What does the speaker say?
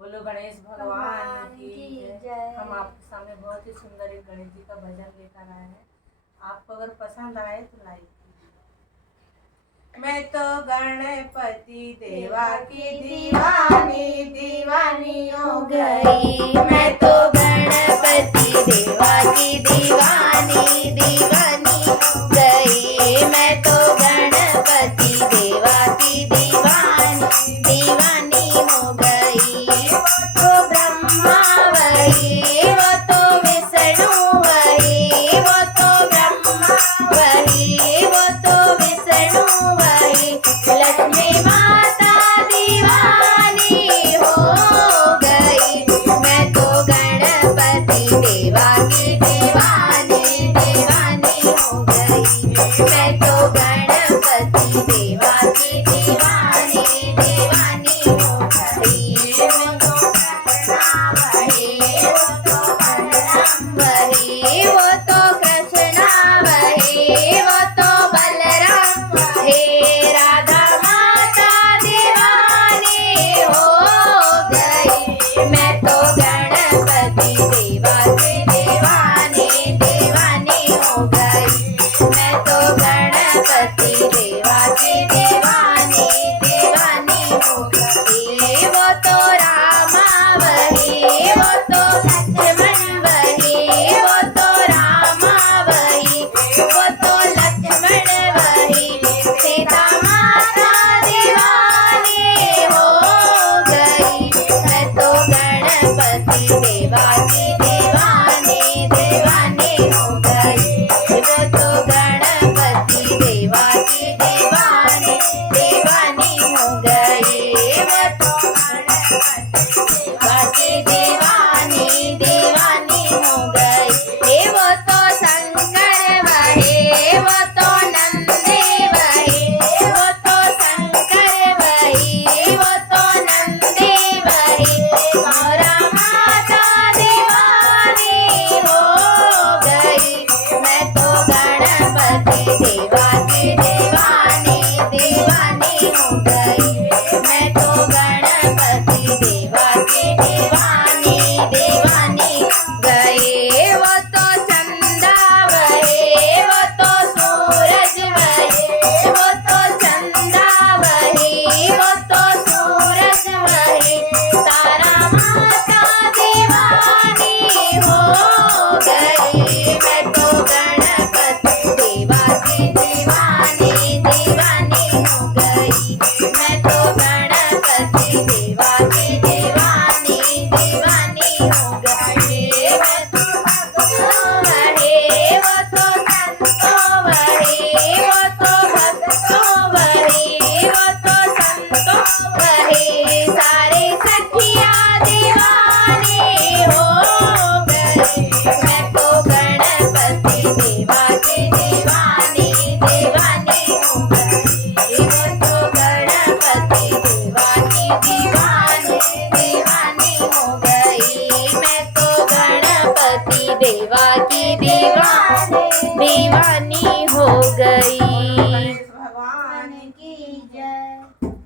बोलो गणेश भगवान की जय। हम आपके सामने बहुत ही सुंदर एक गणेश जी का भजन लेकर आए हैं। आपको अगर पसंद आए तो लाइक कीजिए। मैं तो गणपति देवा की दीवानी दीवानी हो गई। मैं तो गणपति देवा की दीवानी दीवानी हो गई। मैं तो गणपति देवा की दीवानी दीवानी हो गई। वो ब्रह्मा वही, वो तो विष्णु वही, वो तो ब्रह्मा वही, वो तो विष्णु वही। लक्ष्मी माता दीवानी हो गई। मैं तो गणपति देवा की दीवानी दीवानी हो गई। मैं तो गणपति देवा की दीवानी दीवानी हो गई। वो तो कृष्णा वही, वो तो बलराम वही, वो तो कृष्णा वही, वो तो बलराम वही। राधा माता दीवानी हो गई। मैं तो गणपति देवा की दीवानी दीवानी हो गई। मैं तो गणपति देवा की दीवानी दीवानी हो गई। वो तो